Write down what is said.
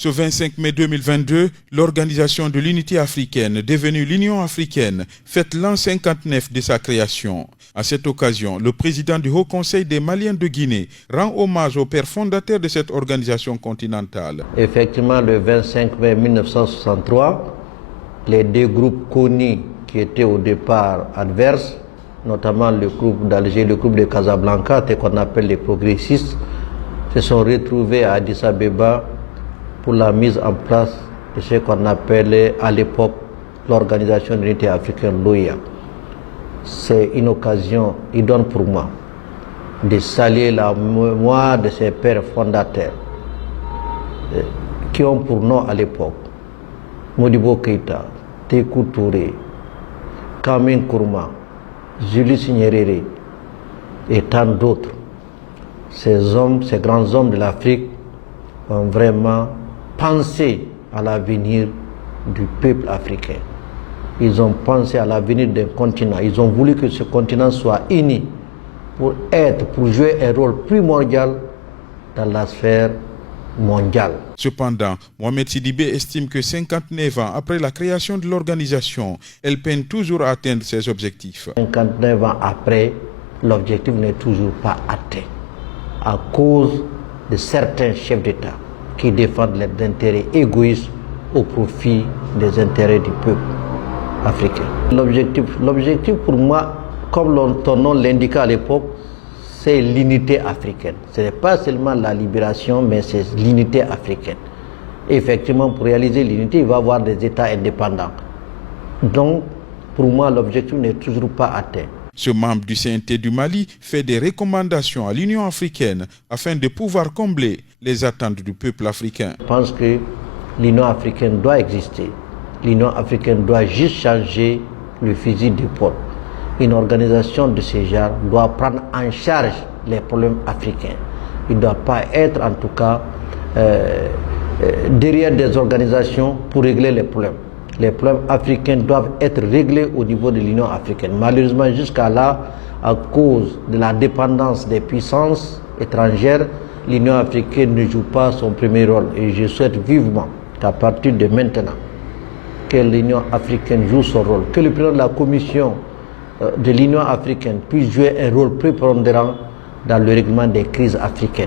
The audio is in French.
Ce 25 mai 2022, l'Organisation de l'Unité africaine, devenue l'Union africaine, fête l'an 59 de sa création. À cette occasion, le président du Haut Conseil des Maliens de Guinée rend hommage aux pères fondateurs de cette organisation continentale. Effectivement, le 25 mai 1963, les deux groupes connus qui étaient au départ adverses, notamment le groupe d'Alger, le groupe de Casablanca, qu'on appelle les progressistes, se sont retrouvés à Addis Abeba pour la mise en place de ce qu'on appelait à l'époque l'Organisation de l'Unité africaine, l'OUA. C'est une occasion idône pour moi de saluer la mémoire de ces pères fondateurs qui ont pour nom à l'époque Modibo Keïta, Sékou Touré, Kwame Nkrumah, Julius Nyerere et tant d'autres. Ces hommes, ces grands hommes de l'Afrique ont vraiment pensé à l'avenir du peuple africain. Ils ont pensé à l'avenir d'un continent. Ils ont voulu que ce continent soit uni pour jouer un rôle primordial dans la sphère mondiale. Cependant, Mohamed Sidibé estime que 59 ans après la création de l'organisation, elle peine toujours à atteindre ses objectifs. 59 ans après, l'objectif n'est toujours pas atteint à cause de certains chefs d'État qui défendent leurs intérêts égoïstes au profit des intérêts du peuple africain. L'objectif pour moi, comme ton nom l'indiquait à l'époque, c'est l'unité africaine. Ce n'est pas seulement la libération, mais c'est l'unité africaine. Et effectivement, pour réaliser l'unité, il va y avoir des États indépendants. Donc, pour moi, l'objectif n'est toujours pas atteint. Ce membre du CNT du Mali fait des recommandations à l'Union africaine afin de pouvoir combler les attentes du peuple africain. Je pense que l'Union africaine doit exister. L'Union africaine doit juste changer le fusil d'épaule. Une organisation de ce genre doit prendre en charge les problèmes africains. Il ne doit pas être en tout cas derrière des organisations pour régler les problèmes. Les problèmes africains doivent être réglés au niveau de l'Union africaine. Malheureusement, jusqu'à là, à cause de la dépendance des puissances étrangères, l'Union africaine ne joue pas son premier rôle. Et je souhaite vivement qu'à partir de maintenant, que l'Union africaine joue son rôle, que le président de la Commission de l'Union africaine puisse jouer un rôle prépondérant dans le règlement des crises africaines.